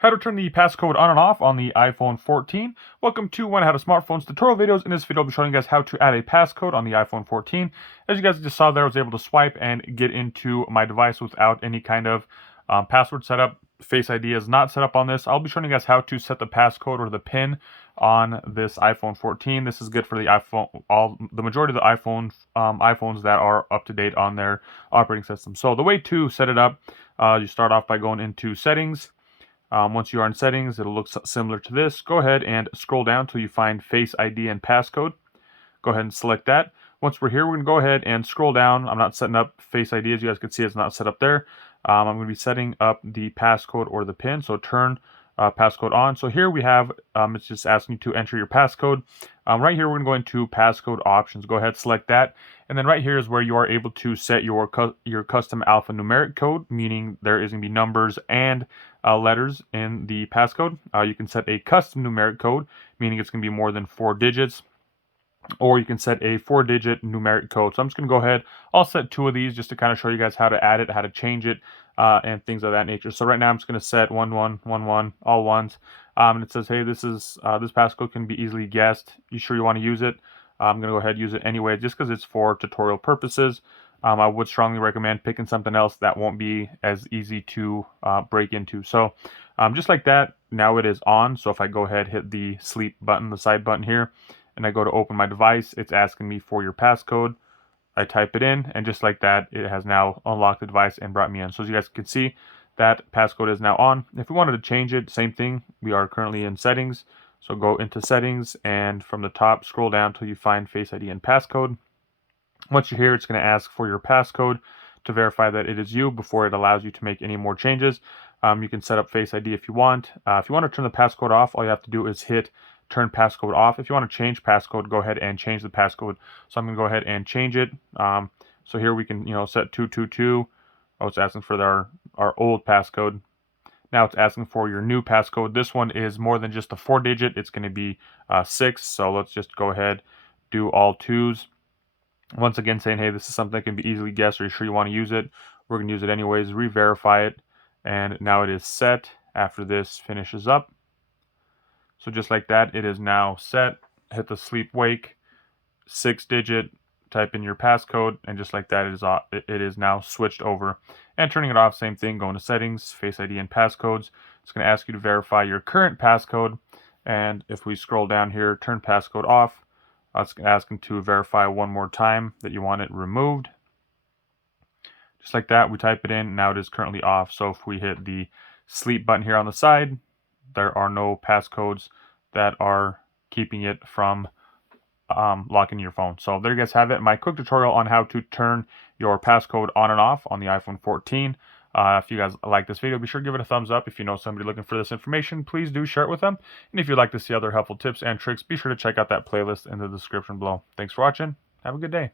How to turn the passcode on and off on the iPhone 14. Welcome to One How to Smartphones tutorial videos. In this video, I'll be showing you guys how to add a passcode on the iPhone 14. As you guys just saw there, I was able to swipe and get into my device without any kind of password setup. Face ID is not set up on this. I'll be showing you guys how to set the passcode or the PIN on this iPhone 14. This is good for the iPhone, the majority of the iPhones that are up to date on their operating system. So the way to set it up, you start off by going into Settings. Once you are in Settings, it'll look similar to this. Go ahead and scroll down till you find Face ID and Passcode. Go ahead and select that. Once we're here, we're going to go ahead and scroll down. I'm not setting up Face ID. As you guys can see, it's not set up there. I'm going to be setting up the passcode or the PIN. So turn passcode on. So here we have, it's just asking you to enter your passcode. Right here, we're going to go into Passcode Options. Go ahead, select that. And then right here is where you are able to set your custom alphanumeric code, meaning there is going to be numbers and letters in the passcode. You can set a custom numeric code, meaning it's going to be more than 4 digits. Or you can set a 4-digit numeric code. So I'm just going to go ahead. I'll set 2 of these just to kind of show you guys how to add it, how to change it, and things of that nature. So right now I'm just going to set 1111, all ones. And it says, hey, this passcode can be easily guessed. You sure you want to use it? I'm going to go ahead and use it anyway, just because it's for tutorial purposes. I would strongly recommend picking something else that won't be as easy to break into. So just like that, now it is on. So if I go ahead, hit the sleep button, the side button here, and I go to open my device, it's asking me for your passcode. I type it in, and just like that, it has now unlocked the device and brought me in. So as you guys can see, that passcode is now on. If we wanted to change it, same thing. We are currently in Settings. So go into Settings, and from the top, scroll down till you find Face ID and Passcode. Once you're here, it's going to ask for your passcode to verify that it is you before it allows you to make any more changes. You can set up Face ID if you want. If you want to turn the passcode off, all you have to do is hit Turn Passcode Off. If you want to change passcode, go ahead and change the passcode. So I'm going to go ahead and change it. So here we can, set 222. Oh, it's asking for our old passcode. Now it's asking for your new passcode. This one is more than just a 4-digit. It's going to be 6. So let's just go ahead, do all 2s. Once again, saying, hey, this is something that can be easily guessed. Are you sure you want to use it? We're going to use it anyways. Re-verify it. And now it is set after this finishes up. So just like that, it is now set. Hit the sleep wake, 6-digit, type in your passcode, and just like that, it is now switched over. And turning it off, same thing, going to Settings, Face ID and Passcodes. It's going to ask you to verify your current passcode. And if we scroll down here, Turn Passcode Off, it's asking to verify one more time that you want it removed. Just like that, we type it in, now it is currently off. So if we hit the sleep button here on the side, there are no passcodes that are keeping it from locking your phone. So there you guys have it, my quick tutorial on how to turn your passcode on and off on the iPhone 14. If you guys like this video, be sure to give it a thumbs up. If you know somebody looking for this information, please do share it with them. And if you'd like to see other helpful tips and tricks, be sure to check out that playlist in the description below. Thanks for watching. Have a good day.